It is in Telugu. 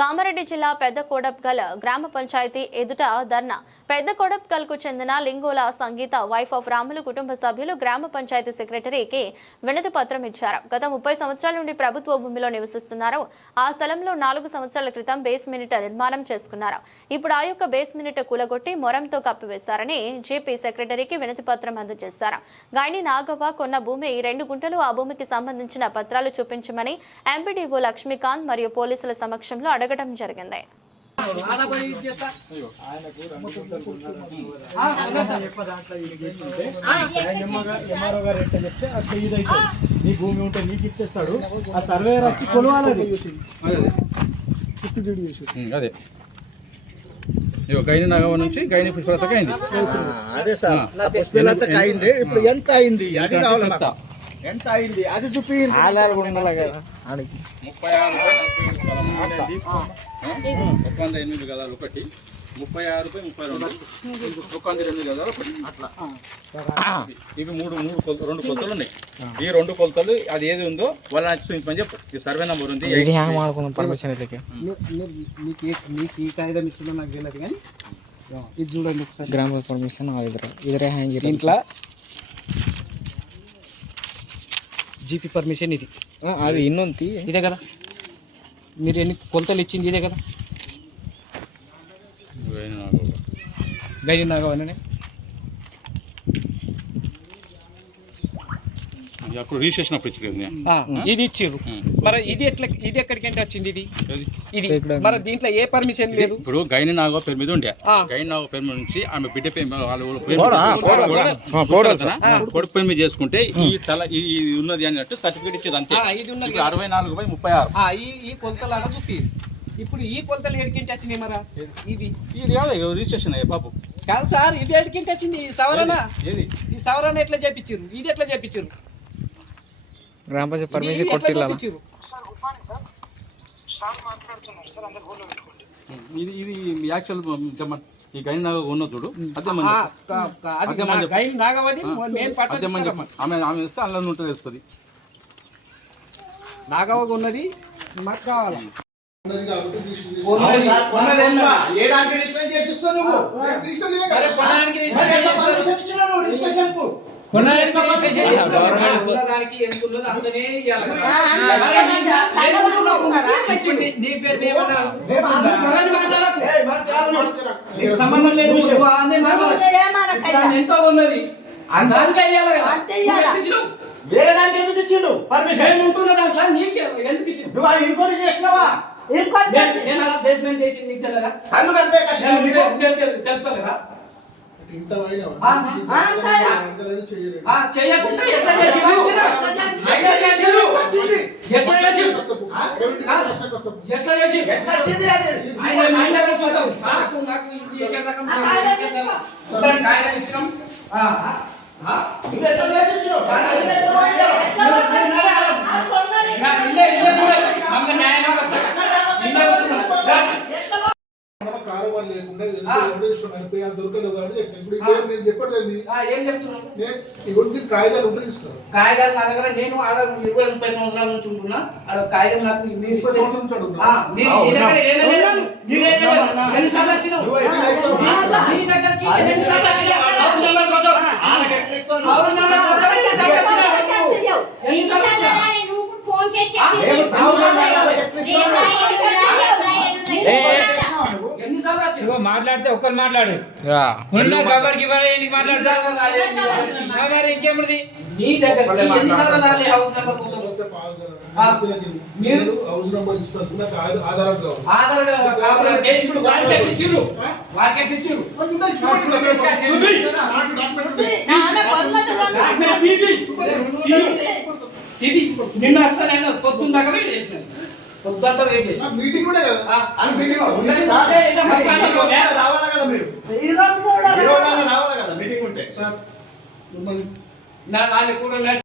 కామారెడ్డి జిల్లా పెద్ద కోడప్గల్ గ్రామ పంచాయతీ ఎదుట ధర్నా. పెద్ద కోడప్గల్కు చెందిన లింగోల సంగీత వైఫ్ ఆఫ్ రాములు కుటుంబ సభ్యులు గ్రామ పంచాయతీ సెక్రటరీకి వినతి పత్రం ఇచ్చారు. గత ముప్పై సంవత్సరాల నుండి ప్రభుత్వ భూమిలో నివసిస్తున్నారు. ఆ స్థలంలో నాలుగు సంవత్సరాల క్రితం బేస్ మినిట్ నిర్మాణం చేసుకున్నారు. ఇప్పుడు ఆ యొక్క బేస్ మినిట్ కూలగొట్టి మొరంతో కప్పివేశారని జేపీ సెక్రటరీకి వినతి పత్రం అందజేశారు. గాయని నాగవ్వ కొన్న భూమి రెండు గుంటలు ఆ భూమికి సంబంధించిన పత్రాలు చూపించమని ఎంపీడీఓ లక్ష్మీకాంత్ మరియు పోలీసుల సమక్షంలో అడగడం జరిగింది. నీ భూమి ఉంటే నీకు ఇచ్చేస్తాడు ఆ సర్వేయర్ వచ్చి కొలవాలి అదే. ఇగో గైని నగవ నుంచి గైని పుష్పలతకి అయింది. అదే సార్. అయింది ఇప్పుడు ఎంత అయింది? అది కావాలి నాకు. ఎంత అయింది? అది చూపి ముప్పై ఆరు ఎనిమిది ఒకటి. ముప్పై ఆరు ముప్పై రెండు. ఎనిమిది ఒకటి. ఇవి మూడు మూడు కొలత రెండు కొలతలు ఉన్నాయి. ఈ రెండు కొలతలు అది ఏది ఉందో వాళ్ళ చూపించమని చెప్పు. సర్వే నంబర్ ఉంది. మీకు ఈ కాగితం ఇచ్చిందో నాకు తెలియదు కానీ ఇది చూడండి ఒకసారి. గ్రామ పర్మిషన్ ఇంట్లో జీపీ పర్మిషన్ ఇది. అది ఇన్నోంది. ఇదే కదా. మీరు ఎన్ని కొలతలు ఇచ్చింది ఇదే కదా. గైడ్ నాగవనే అప్పుడు రిజిస్ట్రేషన్ అప్పుడు ఇచ్చింది ఇది ఇచ్చిర్రు. మరి ఇది ఎట్లా ఇది ఎక్కడికంటే వచ్చింది ఇది? ఇది. మరి దీంట్లో ఏ పర్మిషన్ లేదు? ఇప్పుడు గైని నాగో పేరు మీద ఉండే. ఆ. గైని నాగో పేరు మీద నుంచి ఆమె బిడ్డ పేరు మీద వాళ్ళ ఊళ్ళో పేరు మీద కొడుకునా? కొడుకు పేరు మీద చేసుకుంటే ఈ తల ఈ ఈ ఉన్నది అన్నట్టు సర్టిఫికేట్ ఇచ్చేది అంతే. ఆ, ఇది ఉన్నది. ఇప్పుడు అరవై నాలుగు బై ముప్పై ఆరు. ఆ, ఈ ఈ కొలతలు అలా చూపి ఇప్పుడు ఈ కొలతలు ఎడికింటి వచ్చినాయి మరా? ఇది. ఇది కాదు రిజిస్ట్రేషన్ అయ్యే బాబు. కాదు సార్ ఇది ఎడికింటి వచ్చింది ఈ సవరణ. ఏది? ఈ సవరణ ఎట్లా చేపించారు ఇది ఎట్లా చేపించారు ಗ್ರಾಮ ಪಂಚಾಯತ್ ఇది ಪರ್ಮಿಷನ್ ఎట్లా ಕೊಟ್ಟಿಲ್ಲ చేపించారు ఇది ఇది యాక్చువల్ ఈ గైని నాగో ఉన్న చూడు అదే మంది ఆ, క- క- అది అదే మంది నా గైన్ నాగవది మేము అదే మంది పట్టిస్తాం చెప్పండి ఆమె ఆమె ఇస్తే అందులో ఉంటుంది వస్తుంది నాగవగా ఉన్నది మాకు కావాలా అవును సార్, కొన్నది ఉందా? ఏ దానికి రిజిస్ట్రేషన్ చేసి ఇస్తావు నువ్వు సరే, కొనడానికి రిజిస్ట్రేషన్ ఎంత చేస్తారు. పర్మిషన్ ఇచ్చినావు నువ్వు రిజిస్ట్రేషన్ సంబంధం లేదు ఎంతో ఉన్నది. దానికి అయ్యాలి కదా. నువ్వు ఎంత ఇచ్చినావు? వేరే దానికి ఎందుకు ఇచ్చిండు? పర్మిషన్ ఉంటున్న దాంట్లో నీకే ఎందుకు ఇచ్చినావు? నువ్వు అది ఎంక్వైరీ చేసినావా? నేను- నేను అలా బేస్మెంట్ చేసి నీకు తెలియదా? తెలుసా కదా? ఆ, ఆ, చేయకుండా ఎట్లా చేసిరు? ఎట్లా చేసిరు? ఎట్లా చేసిరు? ఆ? ఎట్లా చేసిరు? ఎట్లా వచ్చింది. నాకు నాకు ఇది చేసే రకం ఆయన. నువ్వు ఎట్లా చేసి లేకుండా ఎదురు దొరకలేవు కాబట్టి. ఇప్పుడు పేరు నేను చెప్పట్లేదు ఆ, ఏం చెప్తున్నావు? నేను ఇవన్నీ కాగితాలు ఉంటే ఇస్తాను కాగితాలు నా దగ్గర నేను ఆడ ఇరవై ముప్పై సంవత్సరాల నుంచి ఉంటున్నా. ఆడ కాగితం నాకు మీరు ఇస్తే నీ- దగ్గరికి ఎన్నిసార్లు వచ్చినావు? ఫోన్ చేసి మాట్లాడితే ఒక్కరు మాట్లాడు. ఉన్న గవర్కి ఇవ్వాలి మాట్లాడు? ఎన్నిసార్లు రాలేదు? మరి ఇంకేమిది? నీ దగ్గరికి ఎన్నిసార్లు రాలే హౌస్ నెంబర్ కోసం ఆ, మీరు- మీరు హౌస్ నెంబర్ ఇస్తాను నాకు ఆధార్- ఆధారం కావాలి. ఆధార్ కార్డు కేసు ఇప్పుడు వాడికి ఎక్కిచ్చిర్రు. వాడికి ఎక్కిచ్చిర్రు. చూపి. డాక్యుమెంట్ తీపి. తీపి. నిన్న వస్తానైనా పొద్దున్న దాకా వెయిట్ చేసిన పొద్దుంతా వెయిట్ నాకు మీటింగ్ కూడా కదా? ఆ, మీటింగ్ ఉన్నది సార్. రావాలా కదా మీరు? ఈ రావాలా? కదా మీటింగ్ ఉంటే? సార్ మిమ్మల్ని నా నాన్న కూడా